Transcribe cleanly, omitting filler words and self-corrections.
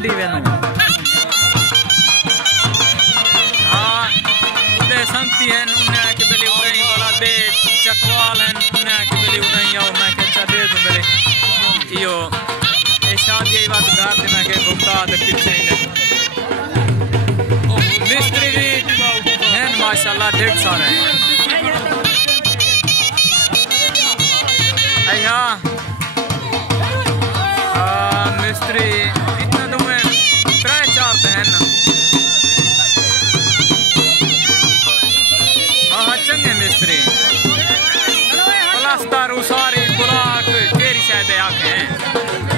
मंडी वेनो हाँ उदे संगती हैं उन्हें के बेली उड़ाई वाला दे चकवाल हैं उन्हें के बेली उड़ाई आओ मैं के अच्छा दे दूं मेरे यो ये शादी बात गार दे मैं के भुगता दे पीछे ही मिस्त्री भी हैं माशाल्लाह ढेर सारे हैं अया मिस्त्री इतना तो मैं 3-4 हैं ना हाँ चंगे मिस्त्री प्लास्टर उसारी बुलाक केरी शायद आके हैं